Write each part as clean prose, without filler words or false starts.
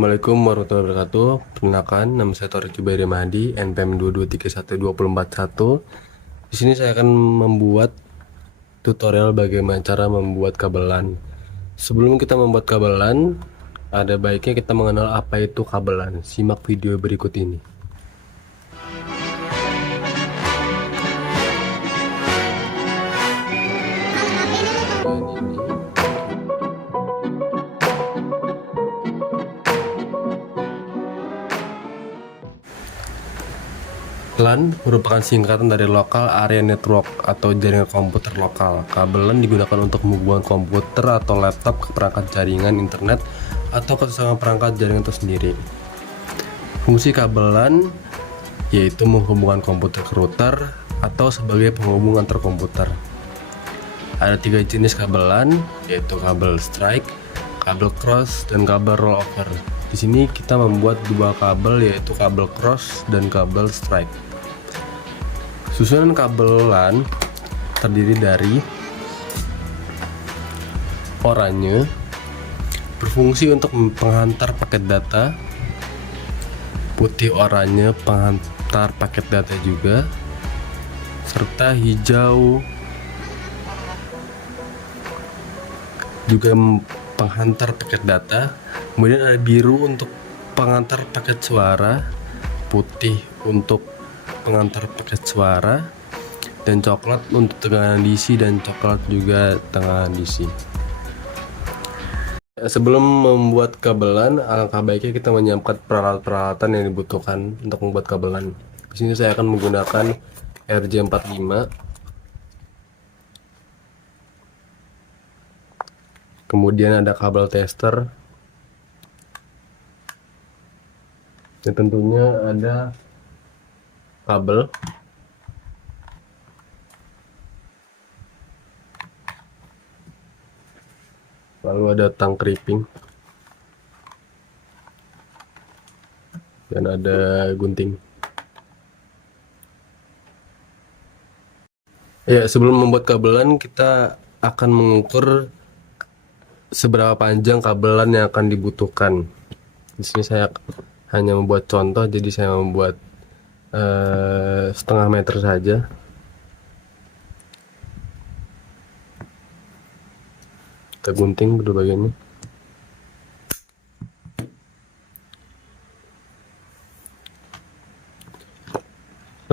Assalamualaikum warahmatullahi wabarakatuh. Perkenalkan, nama saya Torik Jubairi Mahdi, NPM 22312041. Di sini saya akan membuat tutorial bagaimana cara membuat kabelan. Sebelum kita membuat kabelan, ada baiknya kita mengenal apa itu kabelan. Simak video berikut ini. LAN merupakan singkatan dari Local Area Network atau jaringan komputer lokal. Kabelan digunakan untuk menghubungkan komputer atau laptop ke perangkat jaringan internet atau ke sesama perangkat jaringan itu sendiri. Fungsi kabelan yaitu menghubungkan komputer ke router atau sebagai penghubung antar komputer. Ada 3 jenis kabelan, yaitu kabel strike, kabel cross, dan kabel rollover. Di sini kita membuat 2 kabel, yaitu kabel cross dan kabel strike. Susunan kabel LAN terdiri dari oranye, berfungsi untuk penghantar paket data, putih oranye penghantar paket data juga, serta hijau juga penghantar paket data. Kemudian ada biru untuk pengantar paket suara, putih untuk pengantar paket suara, dan coklat untuk tekanan DC, dan coklat juga tekanan DC. Sebelum membuat kabelan, alangkah baiknya kita menyiapkan peralatan yang dibutuhkan untuk membuat kabelan. Di sini saya akan menggunakan RJ45, kemudian ada kabel tester, dan tentunya ada kabel, lalu ada tang kripping, dan ada gunting. Ya, sebelum membuat kabelan kita akan mengukur seberapa panjang kabelan yang akan dibutuhkan. Di sini saya hanya membuat contoh, jadi saya membuat setengah meter saja. Kita gunting kedua bagiannya.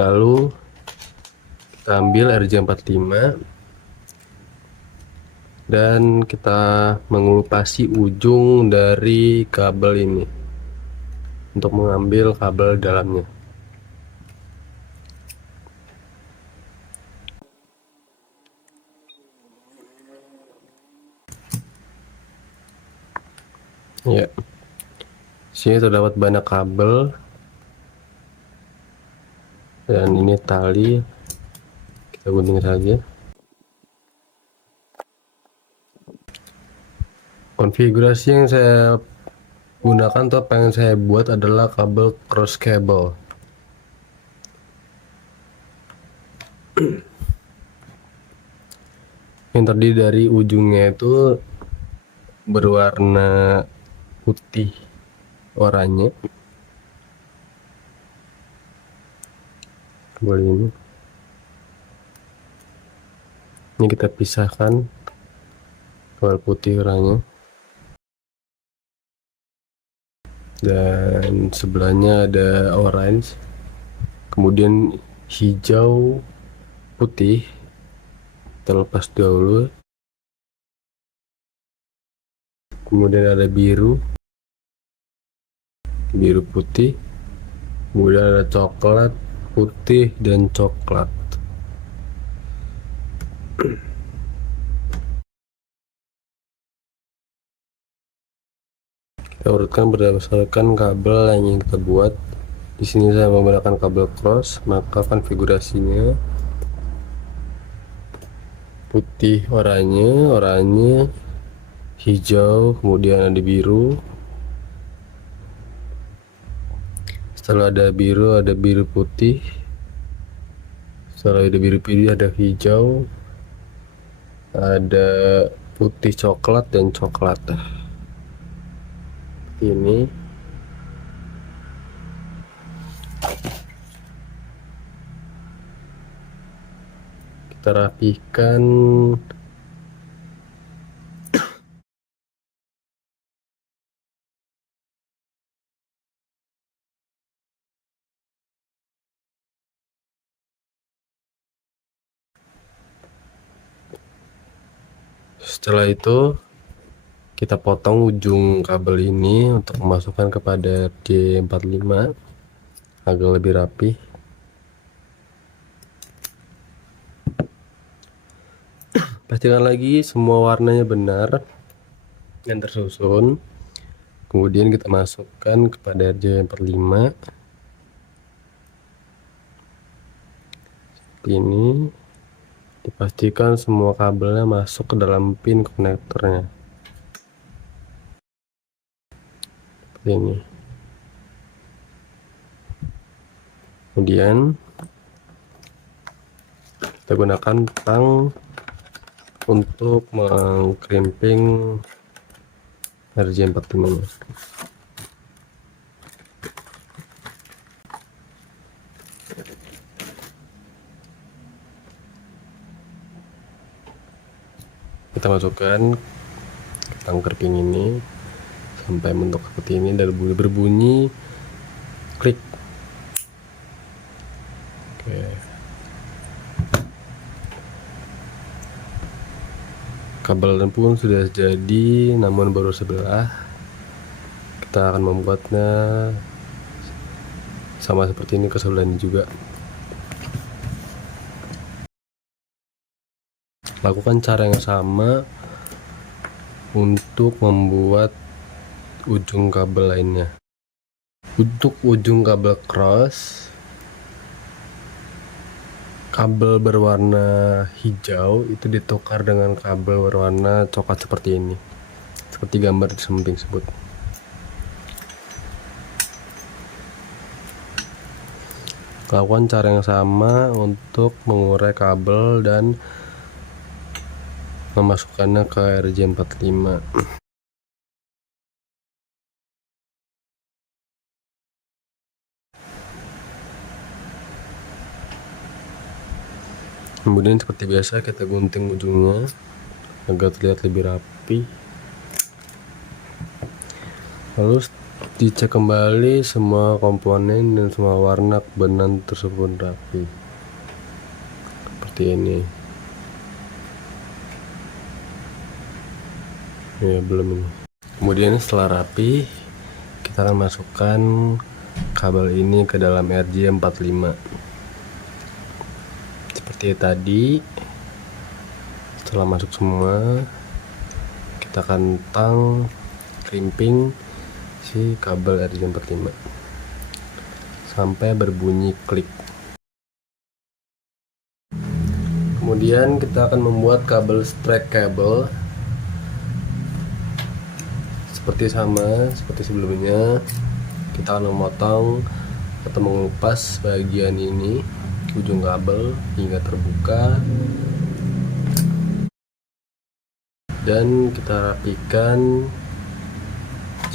Lalu kita ambil RJ45 dan kita mengelupasi ujung dari kabel ini untuk mengambil kabel dalamnya. Ya, sini terdapat banyak kabel, dan ini tali, kita gunting saja. Konfigurasi yang saya gunakan atau apa yang saya buat adalah kabel cross cable. Yang terdiri dari ujungnya itu berwarna putih oranye. Kemudian ini kita pisahkan kabel putih oranye, dan sebelahnya ada orange, kemudian hijau putih. Kita lepas dahulu, kemudian ada biru putih, kemudian ada coklat, putih, dan coklat. Kita urutkan berdasarkan kabel yang ingin kita buat. Di sini saya menggunakan kabel cross, maka konfigurasinya putih oranye, hijau, kemudian ada biru. Setelah ada biru putih. Setelah ada biru putih ada hijau, ada putih coklat, dan coklat. Ini kita rapikan. Setelah itu kita potong ujung kabel ini untuk memasukkan kepada RJ45 agar lebih rapi. Pastikan lagi semua warnanya benar dan tersusun. Kemudian kita masukkan kepada RJ45 seperti ini. Dipastikan semua kabelnya masuk ke dalam pin konektornya seperti ini. Kemudian kita gunakan tang untuk mengkrimping RJ45 nya. Kita masukkan ke tang krimping ini sampai bentuk seperti ini dan berbunyi klik. Oke. Kabel pun sudah jadi, namun baru sebelah. Kita akan membuatnya sama seperti ini ke sebelah ini juga. Lakukan cara yang sama untuk membuat ujung kabel lainnya. Untuk ujung kabel cross, kabel berwarna hijau itu ditukar dengan kabel berwarna coklat seperti ini, seperti gambar di samping tersebut. Lakukan cara yang sama untuk mengurai kabel dan memasukkannya ke RJ45. Kemudian seperti biasa kita gunting ujungnya agar terlihat lebih rapi. Lalu dicek kembali semua komponen dan semua warna benang tersebut rapi seperti ini. Ya, belum ini. Kemudian setelah rapi, kita akan masukkan kabel ini ke dalam RJ45 seperti tadi. Setelah masuk semua, kita akan tang krimping si kabel RJ45 sampai berbunyi klik. Kemudian kita akan membuat kabel strike kabel seperti sebelumnya. Kita akan memotong atau mengupas bagian ini, ujung kabel hingga terbuka, dan kita rapikan.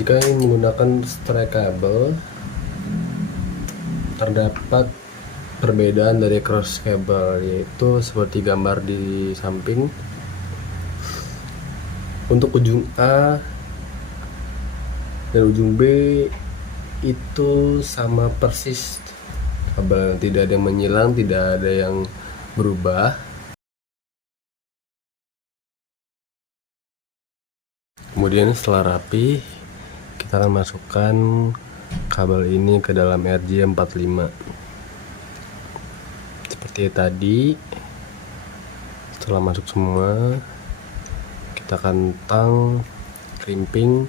Jika ingin menggunakan strike kabel, terdapat perbedaan dari cross kabel, yaitu seperti gambar di samping. Untuk ujung A dan ujung B itu sama persis kabel, tidak ada yang menyilang, tidak ada yang berubah. Kemudian setelah rapi, kita akan masukkan kabel ini ke dalam RJ45 seperti tadi. Setelah masuk semua, kita akan tang krimping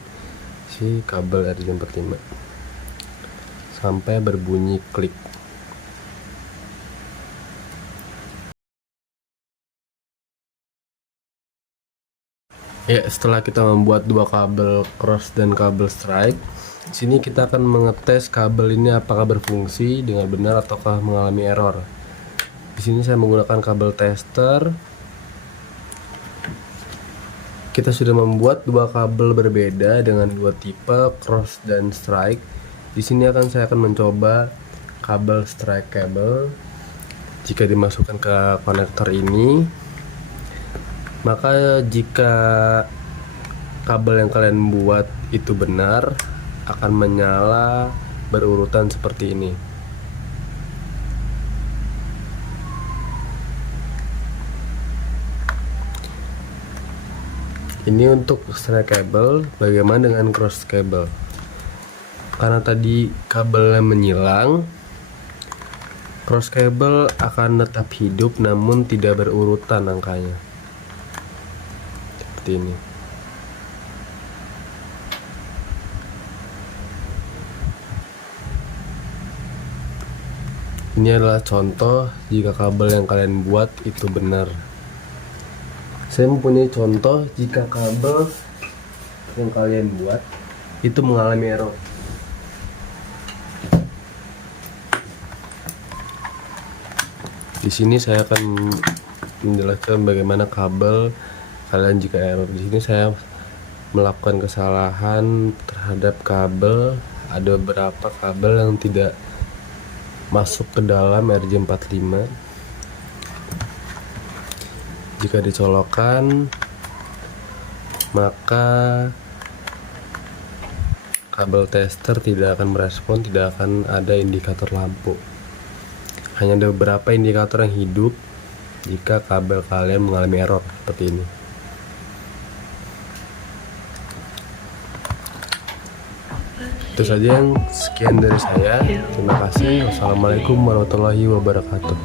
si kabel RJ45 sampai berbunyi klik. Ya, setelah kita membuat dua kabel cross dan kabel strike, sini kita akan mengetes kabel ini apakah berfungsi dengan benar ataukah mengalami error. Di sini saya menggunakan kabel tester. Kita sudah membuat dua kabel berbeda dengan dua tipe cross dan strike. Di sini saya akan mencoba kabel strike kabel. Jika dimasukkan ke konektor ini, maka jika kabel yang kalian buat itu benar, akan menyala berurutan seperti ini. Ini untuk straight kabel. Bagaimana dengan cross kabel? Karena tadi kabelnya menyilang, cross kabel akan tetap hidup namun tidak berurutan angkanya. Seperti ini. Ini adalah contoh jika kabel yang kalian buat itu benar. Saya mempunyai contoh jika kabel yang kalian buat itu mengalami error. Di sini saya akan menjelaskan bagaimana kabel kalian jika error. Di sini saya melakukan kesalahan terhadap kabel. Ada beberapa kabel yang tidak masuk ke dalam RJ45. Jika dicolokkan, maka kabel tester tidak akan merespon, tidak akan ada indikator lampu. Hanya ada beberapa indikator yang hidup jika kabel kalian mengalami error seperti ini. Itu saja yang sekian dari saya. Terima kasih. Wassalamualaikum warahmatullahi wabarakatuh.